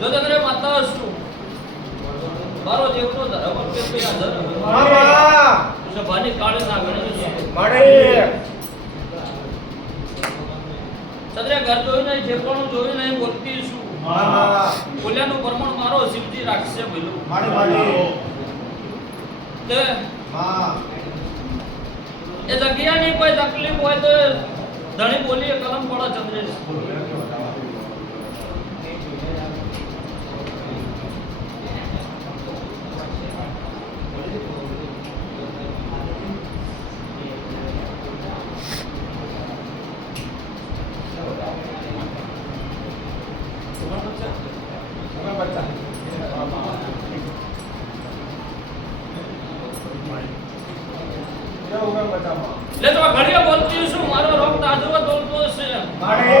જો તમે માતા શું મારો જેવનો ધર્મ કે પેલા ધર્મ મામા સભાની કાળે ના ગણે માડે સદરે ઘર જોઈ નહીં ઠેકાણું જોઈ નહીં બોલતી શું મામા બોલ્યાનું પ્રમાણ મારો શિવજી રાખશે ભઈલું માડે માડે તે માં એ જગ્યાની કોઈ તકલીફ હોય તો ધણી બોલીએ કલમ પડો ચંદ્રેશ લે તો ઘડીએ બોલતી છું મારો રોગ તાજરો તોલતો છે માડે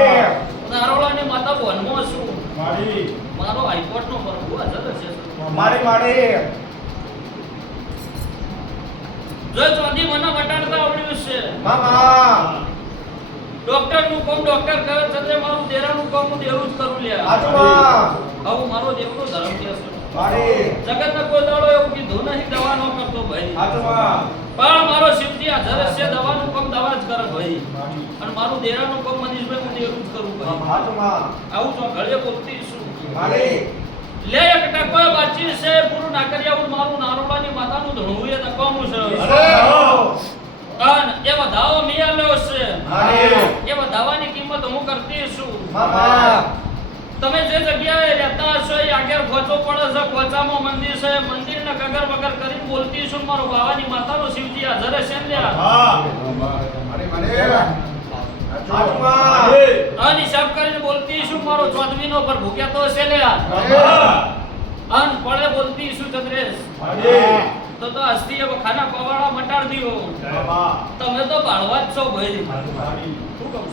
નારોળાની માતા વનમાં છું માડી મારો હાઈકોર્ટ નો પ્રભુ હાજર છે માડે માડે જો ચોદી મને વટાડતા આવડ્યું છે મામા ડોક્ટર નું કામ ડોક્ટર કરે છે મારું દેરાનું કામ હું દેરું જ કરું લ્યા આજમા આવું મારો દેવનો ધર્મ કે છે માડે જગતના કોઈ દાડો એવું કીધું નહીં દવા નો કરતો ભાઈ આજમા પણ મારો શિવજી હાજર છે દવાનું કામ દવા જ કરે ભાઈ અને મારું દેરાનું કામ મનીષભાઈ હું દેરું જ કરું ભાઈ આજમા આવું તો ઘરે બોલતી છું માડે લે એક ટકો બાચી છે પૂરું ના કરી આવું મારું નારોળાની માતાનું ધણું એ તકવાનું છે અને એ વધાવો મિયાલ્યો છે એ વધાવાની કિંમત હું કરતી છું મામા તમે જે જગ્યાએ રહેતા હશો એ આગળ ખોચો પડે છે ખોચામાં મંદિર છે મંદિરને કગર વગર કરીને બોલતી છું મારો બાવાની માતાનો શિવજી હાજર છે ને માડે માડે આજમા અન હિસાબ કરીને બોલતી છું મારો ચોદવીનો પર ભૂક્યા તો છે લે અન પડે બોલતી છું ચંદ્રેશ માડે તો અસ્થિય ખાના પવાડા મટાડ દીઓ તમે તો ભાળવા જ છો ભાઈ શું કહું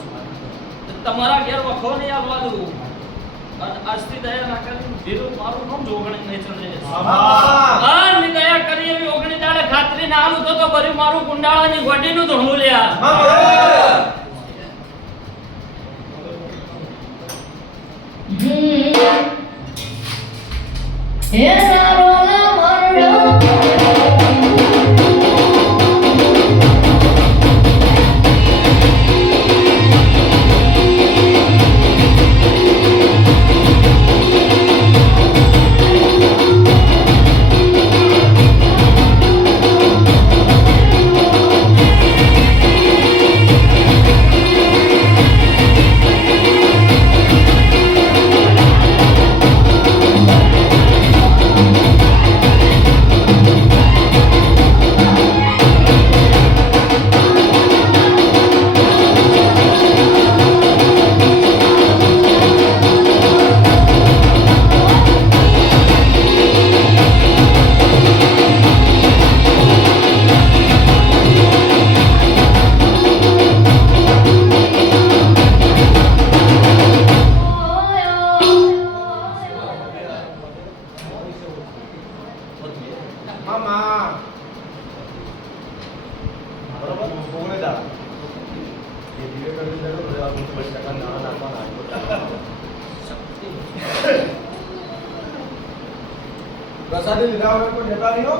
છું તમારા ઘેર વખો નહીં આવવા દઉં અને અસ્થિ દયા ના કરીને ધીરું મારું નામ જોગણી નહીં ચંદ્રેશ અન દયા કરી એવી ઓગણી દાડે ખાતરી ના આલું તો ભર્યું મારું કુંડાળાની ગોડીનું ધણું લ્યા પ્રસાદી લીધા વગર કોઈ જતા નહીં હો.